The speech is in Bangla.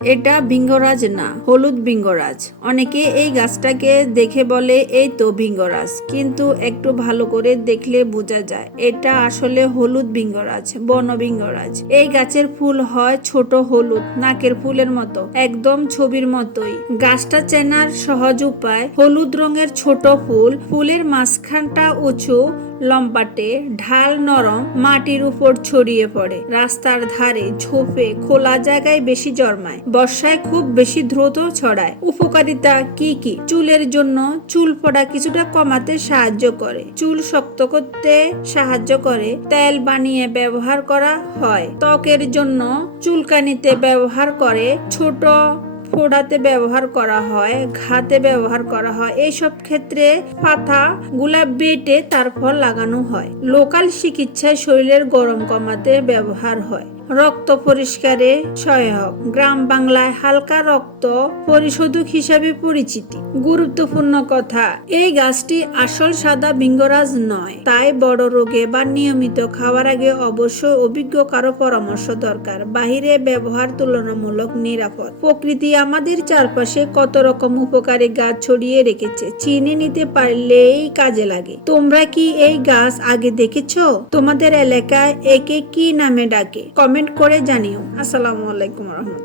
এটা ভিঙ্গরাজ না, হলুদ ভিঙ্গরাজ। অনেকে এই গাছটাকে দেখে বলে এই তো ভিঙ্গরাজ, কিন্তু একটু ভালো করে দেখলে বোঝা যায় এটা আসলে হলুদ ভিঙ্গরাজ, বন ভিঙ্গরাজ। এই গাছের ফুল হয় ছোট হলুদ, নাকের ফুলের মতো, একদম ছবির মতোই। গাছটা চেনার সহজ উপায়, হলুদ রঙের ছোট ফুল, ফুলের মাঝখানটা উঁচু, লম্বাটে, ঢাল নরম, মাটির উপর ছড়িয়ে পড়ে, রাস্তার ধারে, ঝোপে, খোলা জায়গায় বেশি জন্মায়, বর্ষায় খুব বেশি দ্রুত ছড়ায়। উপকারিতা কি কি? চুলের জন্য চুল পড়া কিছুটা কমাতে সাহায্য করে, চুল শক্ত করতে সাহায্য করে, তেল বানিয়ে ব্যবহার করা হয়, ত্বকের জন্য চুলকানিতে ব্যবহার করে, ছোট ফোড়াতে ব্যবহার করা হয়, ঘাতে ব্যবহার করা হয়। এইসব ক্ষেত্রে পাতা গুলা বেটে তারপর লাগানো হয়। লোকাল চিকিৎসায় শরীরের গরম কমাতে ব্যবহার হয়, রক্ত পরিষ্কারে সহায়ক, গ্রাম বাংলায় হালকা রক্ত পরিশোধক হিসাবে পরিচিতি। গুরুত্বপূর্ণ কথা, এই গাছটি আসল সাদা ভিঙ্গরাজ নয়, তাই বড় রোগে বা নিয়মিত খাওয়ার আগে অবশ্যই অভিজ্ঞ কারো পরামর্শ দরকার। বাহিরে ব্যবহার তুলনামূলক নিরাপদ। প্রকৃতি আমাদের চারপাশে কত রকম উপকারী গাছ ছড়িয়ে রেখেছে, চিনে নিতে পারলেই কাজে লাগে। তোমরা কি এই গাছ আগে দেখেছো? তোমাদের এলাকায় একে কি নামে ডাকে? কমেন্ট করে জানিও। আসসালামু আলাইকুম রহমতুল্লাহ।